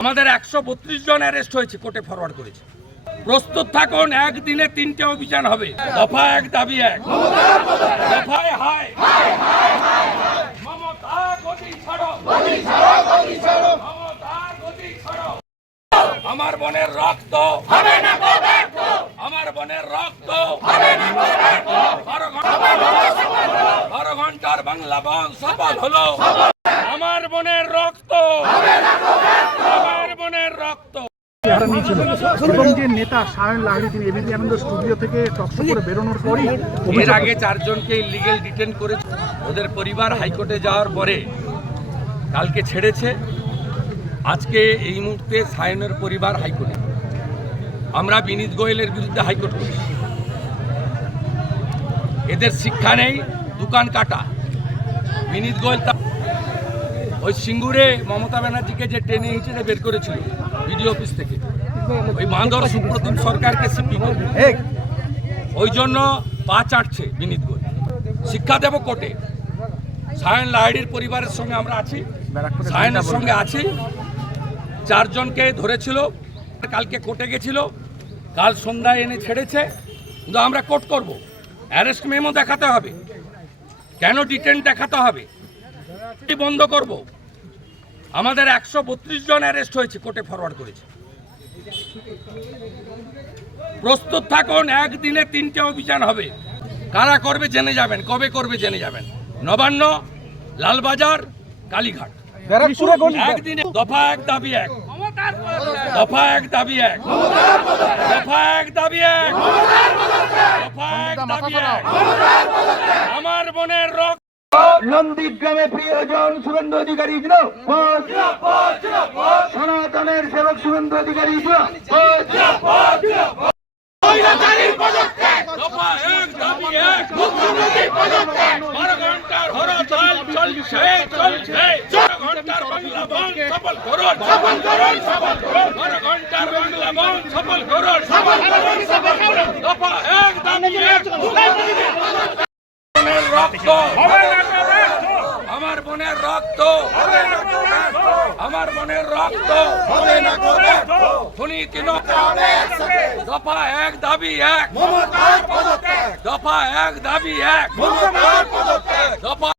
আমাদের একশো বত্রিশ জন অ্যারেস্ট হয়েছে কোর্টে ফরওয়ার্ড করেছে। প্রস্তুত থাকুন একদিনে তিনটে অভিযান হবে। দফা এক দাবি এক। দফায় হায়। আমার বোনের রক্ত। হবে না আমার বনের রক্ত। হবে না বারো ঘণ্টা ঘণ্টার বাংলা বন শপথ হলো। আমার বোনের রক্ত। আমার বোনের রক্ত। চেহারা নিয়েছিল এবং যে নেতা সায়ন লাহিড়ী তিনি এবিপি আনন্দ স্টুডিও থেকে টকশো করে বেরোনোর পরই এর আগে চারজনকে ইলিগেল ডিটেন করেছে ওদের পরিবার হাইকোর্টে যাওয়ার পরে কালকে ছেড়েছে। আজকে এই মুহূর্তে সায়নের পরিবার হাইকোর্টে। আমরা বিনীত গোয়েলের বিরুদ্ধে হাইকোর্ট করি এদের শিক্ষা নেই। দোকান কাটা। বিনীত গোয়েল ওই সিঙ্গুরে মমতা ব্যানার্জিকে যে টেনে হিঁচড়ে বের করেছিল বিডিও অফিস থেকে। ওই বান্দর সুপ্রতিম সরকারকে সিপি ওই জন্য পা চাটছে বিনীত গোয়েল। শিক্ষা দেব কোর্টে। সায়ন লাহিড়ির পরিবারের সঙ্গে আমরা আছি। সায়নের সঙ্গে আছি। চারজনকে ধরেছিল কালকে কোর্টে গেছিল। কাল সন্ধ্যায় এনে ছেড়েছে। কিন্তু আমরা কোর্ট করব। অ্যারেস্ট মেমো দেখাতে হবে। কেন ডিটেন দেখাতে হবে? বন্ধ করব। আমাদের একশো বত্রিশ জন অ্যারেস্ট হয়েছে, কোর্টে ফরওয়ার্ড করেছে। প্রস্তুত থাকুন, একদিনে তিনটে অভিযান হবে। কারা করবে জেনে যাবেন, কবে করবে জেনে যাবেন। নবান্ন, লালবাজার, কালীঘাট। একদিনে দফা এক, দাবি এক। দফা এক, দাবি এক। দফা এক, দাবি এক। আমার বোনের রক্ত। নন্দীগ্রামে প্রিয়জন শুভেন্দু অধিকারী ছিল সনাতনের সেবক শুভেন্দু অধিকারী ছিল সফল করুন। সফল করুন। সফল করুন বারো ঘণ্টার বাংলা বন সফল করুন সফল করুন সফল করুন দফা এক দাবি এক বোনের রক্ত আমার বোনের রক্ত আমার মনের রক্ত। হবে না খুনি তিন দফা এক দাবি এক। দফা এক দাবি এক। দফা